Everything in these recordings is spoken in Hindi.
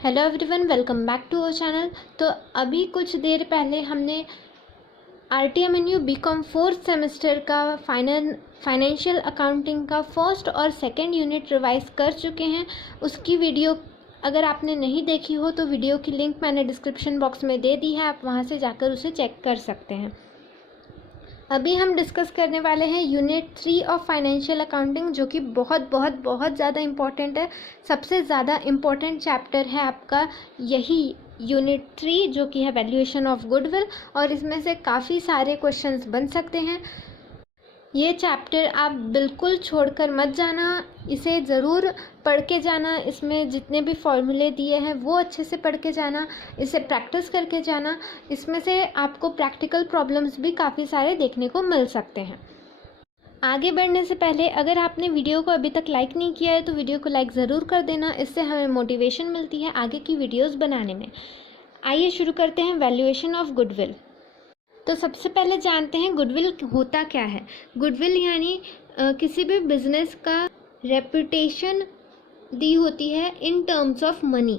Hello everyone, welcome back to our channel. तो अभी कुछ देर पहले हमने RTMNU BCom फोर्थ सेमेस्टर का फाइनेंशियल अकाउंटिंग का फर्स्ट और सेकंड यूनिट रिवाइज कर चुके हैं। उसकी वीडियो अगर आपने नहीं देखी हो तो वीडियो की लिंक मैंने डिस्क्रिप्शन बॉक्स में दे दी है, आप वहां से जाकर उसे चेक कर सकते हैं। अभी हम डिस्कस करने वाले हैं यूनिट 3 ऑफ फाइनेंशियल अकाउंटिंग, जो कि बहुत बहुत बहुत ज़्यादा इम्पॉर्टेंट है। सबसे ज़्यादा इम्पॉर्टेंट चैप्टर है आपका यही यूनिट 3, जो कि है वैल्यूएशन ऑफ गुडविल, और इसमें से काफ़ी सारे क्वेश्चंस बन सकते हैं। ये चैप्टर आप बिल्कुल छोड़कर मत जाना, इसे ज़रूर पढ़ के जाना। इसमें जितने भी फॉर्मूले दिए हैं वो अच्छे से पढ़ के जाना, इसे प्रैक्टिस करके जाना। इसमें से आपको प्रैक्टिकल प्रॉब्लम्स भी काफ़ी सारे देखने को मिल सकते हैं। आगे बढ़ने से पहले अगर आपने वीडियो को अभी तक लाइक नहीं किया है तो वीडियो को लाइक ज़रूर कर देना, इससे हमें मोटिवेशन मिलती है आगे की वीडियोज़ बनाने में। आइए शुरू करते हैं वैल्यूएशन ऑफ गुडविल। तो सबसे पहले जानते हैं गुडविल होता क्या है। गुडविल यानी किसी भी बिजनेस का रेपुटेशन दी होती है इन टर्म्स ऑफ मनी।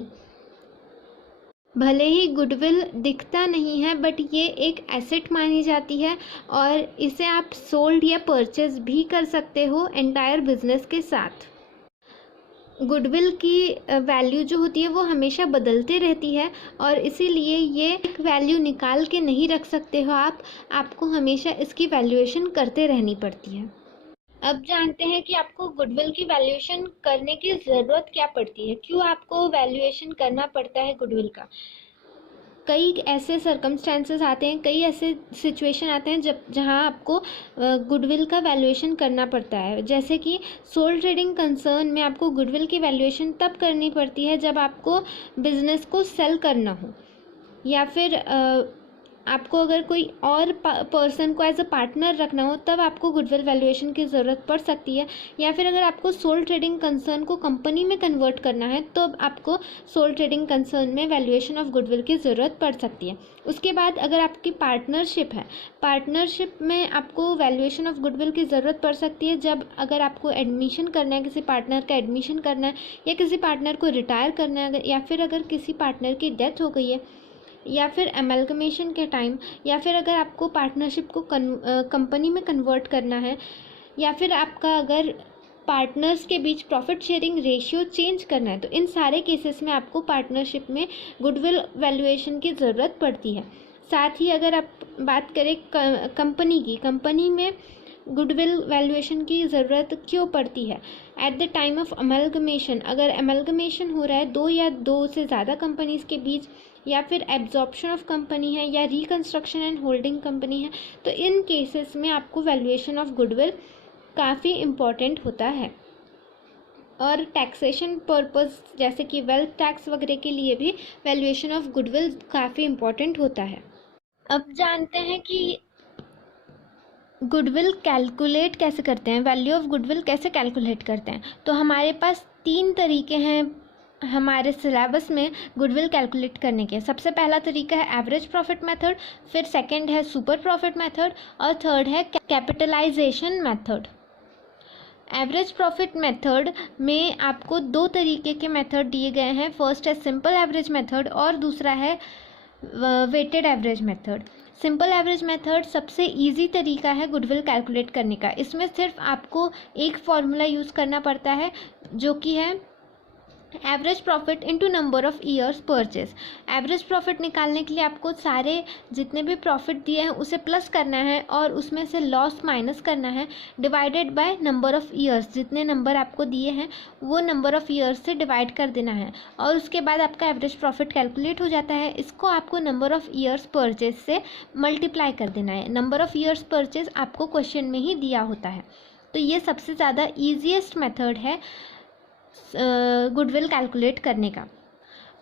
भले ही गुडविल दिखता नहीं है बट ये एक एसेट मानी जाती है और इसे आप सोल्ड या परचेज भी कर सकते हो एंटायर बिजनेस के साथ। गुडविल की वैल्यू जो होती है वो हमेशा बदलती रहती है और इसीलिए ये एक वैल्यू निकाल के नहीं रख सकते हो आपको हमेशा इसकी वैल्यूएशन करते रहनी पड़ती है। अब जानते हैं कि आपको गुडविल की वैल्यूएशन करने की ज़रूरत क्या पड़ती है, क्यों आपको वैल्यूएशन करना पड़ता है गुडविल का। कई ऐसे सर्कमस्टेंसेस आते हैं, कई ऐसे सिचुएशन आते हैं जहां आपको गुडविल का वैल्यूएशन करना पड़ता है। जैसे कि सोल ट्रेडिंग कंसर्न में आपको गुडविल की वैल्यूएशन तब करनी पड़ती है जब आपको बिजनेस को सेल करना हो, या फिर आपको अगर कोई और पर्सन को एज अ पार्टनर रखना हो तब आपको गुडविल वैल्यूएशन की ज़रूरत पड़ सकती है। या फिर अगर आपको सोल ट्रेडिंग कंसर्न को कंपनी में कन्वर्ट करना है तो आपको सोल ट्रेडिंग कंसर्न में वैल्यूएशन ऑफ गुडविल की ज़रूरत पड़ सकती है। उसके बाद अगर आपकी पार्टनरशिप है, पार्टनरशिप में आपको वैल्यूएशन ऑफ गुडविल की ज़रूरत पड़ सकती है जब अगर आपको एडमिशन करना है, किसी पार्टनर का एडमिशन करना है, या किसी पार्टनर को रिटायर करना है, या फिर अगर किसी पार्टनर की डेथ हो गई है, या फिर एमलगमेशन के टाइम, या फिर अगर आपको पार्टनरशिप को कंपनी में कन्वर्ट करना है, या फिर आपका अगर पार्टनर्स के बीच प्रॉफिट शेयरिंग रेशियो चेंज करना है, तो इन सारे केसेस में आपको पार्टनरशिप में गुडविल वैल्यूएशन की ज़रूरत पड़ती है। साथ ही अगर आप बात करें कंपनी में गुडविल वैल्यूएशन की ज़रूरत क्यों पड़ती है। At the time of amalgamation, अगर अमलगमेशन हो रहा है दो या दो से ज़्यादा कंपनीज़ के बीच, या फिर एब्जॉर्प्शन ऑफ कंपनी है, या रिकंस्ट्रक्शन एंड होल्डिंग कंपनी है, तो इन केसेस में आपको वैल्यूएशन ऑफ गुडविल काफ़ी इम्पॉर्टेंट होता है। और टैक्सेशन पर्पस जैसे कि वेल्थ टैक्स वगैरह के लिए भी वैल्यूएशन ऑफ गुडविल काफ़ी इम्पॉर्टेंट होता है। अब जानते हैं कि गुडविल कैलकुलेट कैसे करते हैं, वैल्यू ऑफ गुडविल कैसे कैलकुलेट करते हैं। तो हमारे पास 3 तरीके हैं हमारे सिलेबस में गुडविल कैलकुलेट करने के। सबसे पहला तरीका है एवरेज प्रॉफिट मेथड, फिर सेकंड है सुपर प्रॉफिट मेथड, और थर्ड है capitalisation method. Average profit method में आपको 2 तरीके के मेथड दिए गए हैं। फर्स्ट है सिंपल एवरेज मेथड और दूसरा है weighted average method. Simple average method सबसे इजी तरीका है गुडविल कैलकुलेट करने का। इसमें सिर्फ आपको एक फॉर्मूला यूज़ करना पड़ता है जो कि है average profit into number of years purchase. Average profit निकालने के लिए आपको सारे जितने भी प्रॉफिट दिए हैं उसे प्लस करना है और उसमें से लॉस माइनस करना है, divided by number of years. जितने नंबर आपको दिए हैं वो नंबर ऑफ़ ईयर्स से डिवाइड कर देना है और उसके बाद आपका एवरेज प्रॉफिट कैलकुलेट हो जाता है। इसको आपको नंबर ऑफ़ ईयर्स परचेज से मल्टीप्लाई कर देना है। नंबर ऑफ़ ईयर्स परचेज आपको क्वेश्चन में ही दिया होता है। तो ये सबसे ज़्यादा ईजीएस्ट मेथड है गुडविल कैलकुलेट करने का।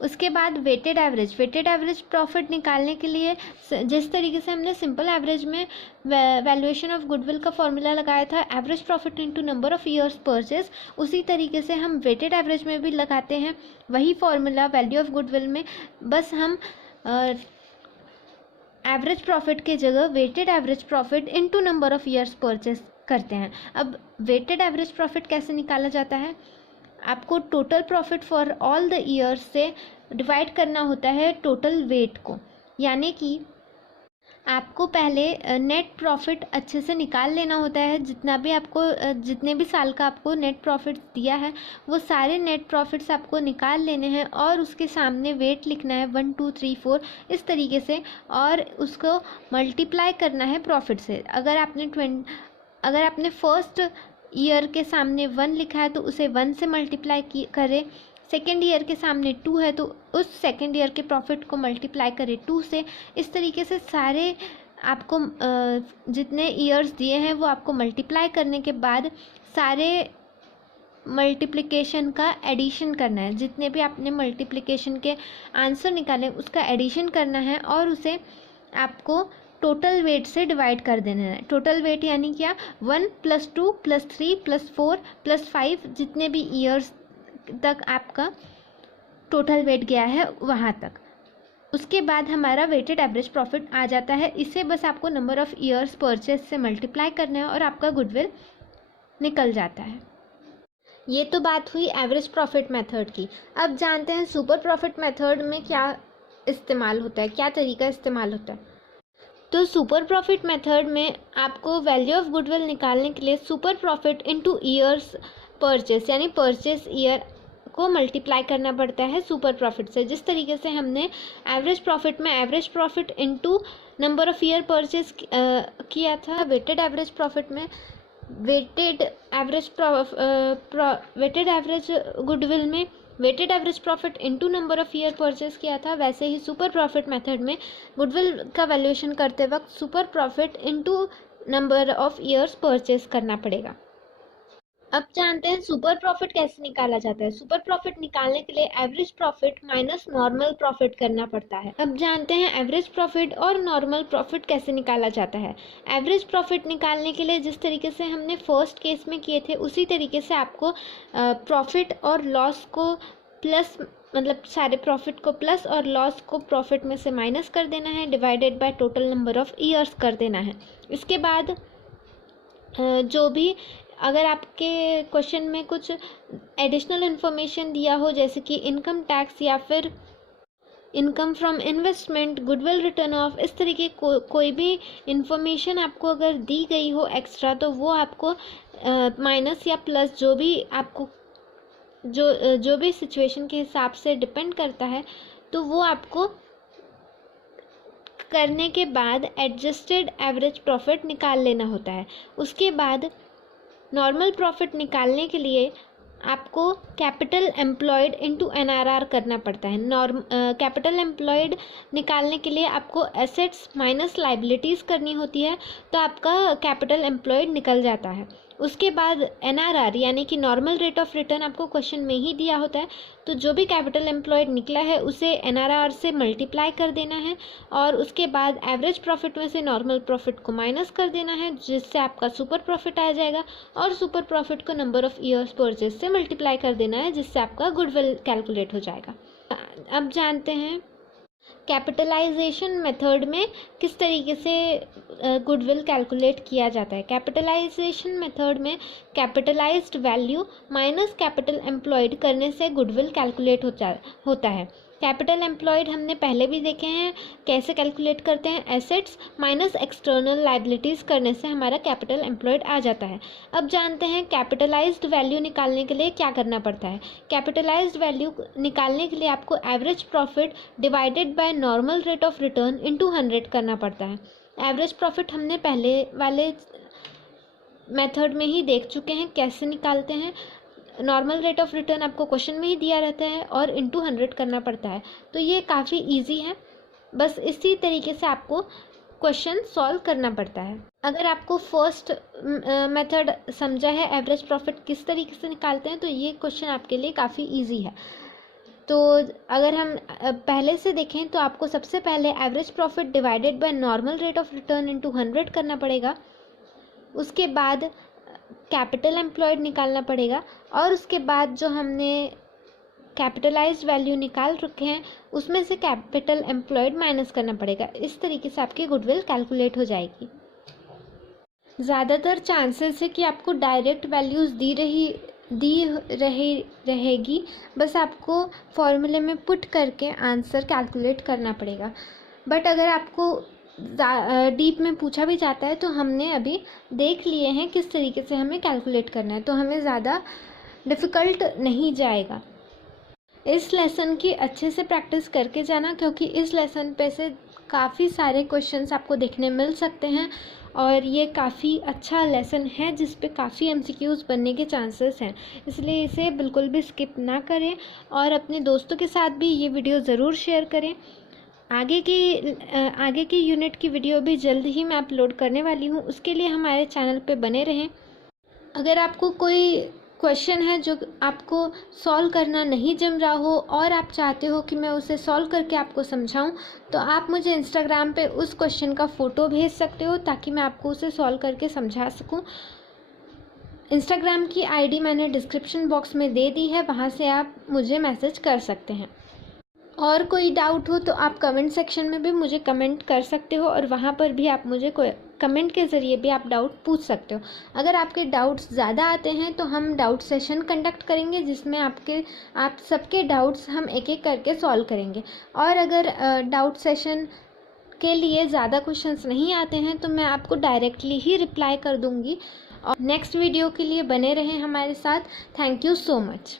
उसके बाद वेटेड एवरेज प्रॉफिट निकालने के लिए जिस तरीके से हमने सिंपल एवरेज में वैल्यूएशन ऑफ गुडविल का फॉर्मूला लगाया था average profit into number of years purchase, उसी तरीके से हम वेटेड एवरेज में भी लगाते हैं वही फॉर्मूला वैल्यू ऑफ गुडविल में। बस हम एवरेज प्रॉफिट के जगह weighted average profit into number of years purchase करते हैं। अब वेटेड एवरेज प्रॉफिट कैसे निकाला जाता है, आपको total profit for all the years से डिवाइड करना होता है टोटल वेट को, यानी कि आपको पहले नेट प्रॉफिट अच्छे से निकाल लेना होता है। जितना भी आपको जितने भी साल का आपको नेट प्रॉफिट दिया है वो सारे नेट प्रॉफिट्स आपको निकाल लेने हैं और उसके सामने वेट लिखना है 1 2 3 4 इस तरीके से, और उसको मल्टीप्लाई करना है प्रॉफिट से। अगर आपने फर्स्ट ईयर के सामने 1 लिखा है तो उसे 1 से मल्टीप्लाई करें, सेकेंड ईयर के सामने 2 है तो उस सेकेंड ईयर के प्रॉफिट को मल्टीप्लाई करें 2 से। इस तरीके से सारे आपको जितने ईयर्स दिए हैं वो आपको मल्टीप्लाई करने के बाद सारे मल्टीप्लिकेशन का एडिशन करना है। जितने भी आपने मल्टीप्लिकेशन के आंसर निकाले उसका एडिशन करना है और उसे आपको टोटल वेट से डिवाइड कर देना है। टोटल वेट यानी क्या, 1 + 2 + 3 + 4 + 5 जितने भी ईयर्स तक आपका टोटल वेट गया है वहाँ तक। उसके बाद हमारा वेटेड एवरेज प्रॉफिट आ जाता है। इसे बस आपको नंबर ऑफ़ ईयर्स परचेज से मल्टीप्लाई करना है और आपका गुडविल निकल जाता है। ये तो बात हुई एवरेज प्रॉफिट मेथड की। अब जानते हैं सुपर प्रॉफिट मेथड में क्या इस्तेमाल होता है, क्या तरीका इस्तेमाल होता है। तो सुपर प्रॉफिट मेथड में आपको वैल्यू ऑफ गुडविल निकालने के लिए super profit into years purchase यानी परचेस ईयर को मल्टीप्लाई करना पड़ता है सुपर प्रॉफिट से। जिस तरीके से हमने एवरेज प्रॉफिट में average profit into number of year purchase किया था, वेटेड एवरेज प्रॉफिट में वेटेड एवरेज गुडविल में weighted average profit into number of year purchase किया था, वैसे ही सुपर प्रॉफिट मेथड में गुडविल का वैल्यूएशन करते वक्त super profit into number of years purchase करना पड़ेगा। अब जानते हैं सुपर प्रॉफिट कैसे निकाला जाता है। सुपर प्रॉफिट निकालने के लिए average profit minus normal profit करना पड़ता है। अब जानते हैं एवरेज प्रॉफिट और नॉर्मल प्रॉफिट कैसे निकाला जाता है। एवरेज प्रॉफिट निकालने के लिए जिस तरीके से हमने फर्स्ट केस में किए थे उसी तरीके से आपको प्रॉफिट और लॉस को प्लस, मतलब सारे प्रॉफिट को प्लस और लॉस को प्रॉफिट में से माइनस कर देना है, divided by total number of years कर देना है। इसके बाद जो भी अगर आपके क्वेश्चन में कुछ एडिशनल इन्फॉर्मेशन दिया हो जैसे कि इनकम टैक्स या फिर income from investment, goodwill return of, इस तरीके कोई भी इन्फॉर्मेशन आपको अगर दी गई हो एक्स्ट्रा तो वो आपको माइनस या प्लस जो भी आपको जो भी सिचुएशन के हिसाब से डिपेंड करता है तो वो आपको करने के बाद एडजस्टेड एवरेज प्रॉफिट निकाल लेना होता है। उसके बाद नॉर्मल प्रॉफिट निकालने के लिए आपको कैपिटल एम्प्लॉयड इनटू NRR करना पड़ता है। कैपिटल एम्प्लॉयड निकालने के लिए आपको एसेट्स माइनस लाइबिलिटीज़ करनी होती है तो आपका कैपिटल एम्प्लॉयड निकल जाता है। उसके बाद NRR यानी कि नॉर्मल रेट ऑफ रिटर्न आपको क्वेश्चन में ही दिया होता है, तो जो भी कैपिटल एम्प्लॉयड निकला है उसे NRR से मल्टीप्लाई कर देना है और उसके बाद एवरेज प्रॉफिट में से नॉर्मल प्रॉफिट को माइनस कर देना है जिससे आपका सुपर प्रॉफिट आ जाएगा और सुपर प्रॉफिट को नंबर ऑफ़ ईयर्स परचेज से मल्टीप्लाई कर देना है जिससे आपका गुडविल कैलकुलेट हो जाएगा। अब जानते हैं कैपिटलाइजेशन मेथड में किस तरीके से गुडविल कैलकुलेट किया जाता है। कैपिटलाइजेशन मेथड में capitalised value minus capital employed करने से गुडविल कैलकुलेट होता है। कैपिटल एम्प्लॉयड हमने पहले भी देखे हैं कैसे कैलकुलेट करते हैं, एसेट्स माइनस एक्सटर्नल लाइबिलिटीज़ करने से हमारा कैपिटल एम्प्लॉयड आ जाता है। अब जानते हैं कैपिटलाइज्ड वैल्यू निकालने के लिए क्या करना पड़ता है। कैपिटलाइज्ड वैल्यू निकालने के लिए आपको average profit divided by normal rate of return into 100 करना पड़ता है। एवरेज प्रॉफिट हमने पहले वाले मेथड में ही देख चुके हैं कैसे निकालते हैं। नॉर्मल रेट ऑफ रिटर्न आपको क्वेश्चन में ही दिया रहता है और इनटू 100 करना पड़ता है, तो ये काफ़ी इजी है। बस इसी तरीके से आपको क्वेश्चन सॉल्व करना पड़ता है। अगर आपको फर्स्ट मेथड समझा है एवरेज प्रॉफिट किस तरीके से निकालते हैं तो ये क्वेश्चन आपके लिए काफ़ी इजी है। तो अगर हम पहले से देखें तो आपको सबसे पहले average profit divided by normal rate of return into 100 करना पड़ेगा। उसके बाद कैपिटल एम्प्लॉयड निकालना पड़ेगा और उसके बाद जो हमने कैपिटलाइज्ड वैल्यू निकाल रखे हैं उसमें से कैपिटल एम्प्लॉयड माइनस करना पड़ेगा। इस तरीके से आपकी गुडविल कैलकुलेट हो जाएगी। ज़्यादातर चांसेस है कि आपको डायरेक्ट वैल्यूज़ दी रही दी रहेगी, बस आपको फॉर्मूले में पुट करके आंसर कैलकुलेट करना पड़ेगा। बट अगर आपको डीप में पूछा भी जाता है तो हमने अभी देख लिए हैं किस तरीके से हमें कैलकुलेट करना है, तो हमें ज़्यादा डिफ़िकल्ट नहीं जाएगा। इस लेसन की अच्छे से प्रैक्टिस करके जाना, क्योंकि इस लेसन पे से काफ़ी सारे क्वेश्चंस आपको देखने मिल सकते हैं और ये काफ़ी अच्छा लेसन है जिस पे काफ़ी एमसीक्यूज़ बनने के चांसेस हैं, इसलिए इसे बिल्कुल भी स्किप ना करें और अपने दोस्तों के साथ भी ये वीडियो ज़रूर शेयर करें। आगे की यूनिट की वीडियो भी जल्द ही मैं अपलोड करने वाली हूँ, उसके लिए हमारे चैनल पे बने रहें। अगर आपको कोई क्वेश्चन है जो आपको सॉल्व करना नहीं जम रहा हो और आप चाहते हो कि मैं उसे सॉल्व करके आपको समझाऊं, तो आप मुझे इंस्टाग्राम पे उस क्वेश्चन का फ़ोटो भेज सकते हो ताकि मैं आपको उसे सॉल्व करके समझा सकूं। इंस्टाग्राम की आईडी मैंने डिस्क्रिप्शन बॉक्स में दे दी है, वहाँ से आप मुझे मैसेज कर सकते हैं। और कोई डाउट हो तो आप कमेंट सेक्शन में भी मुझे कमेंट कर सकते हो और वहाँ पर भी आप मुझे कोई कमेंट के ज़रिए भी आप डाउट पूछ सकते हो। अगर आपके डाउट्स ज़्यादा आते हैं तो हम डाउट सेशन कंडक्ट करेंगे जिसमें आप सबके डाउट्स हम एक एक करके सॉल्व करेंगे। और अगर डाउट सेशन के लिए ज़्यादा क्वेश्चंस नहीं आते हैं तो मैं आपको डायरेक्टली ही रिप्लाई कर दूँगी। और नेक्स्ट वीडियो के लिए बने रहें हमारे साथ। Thank you so much.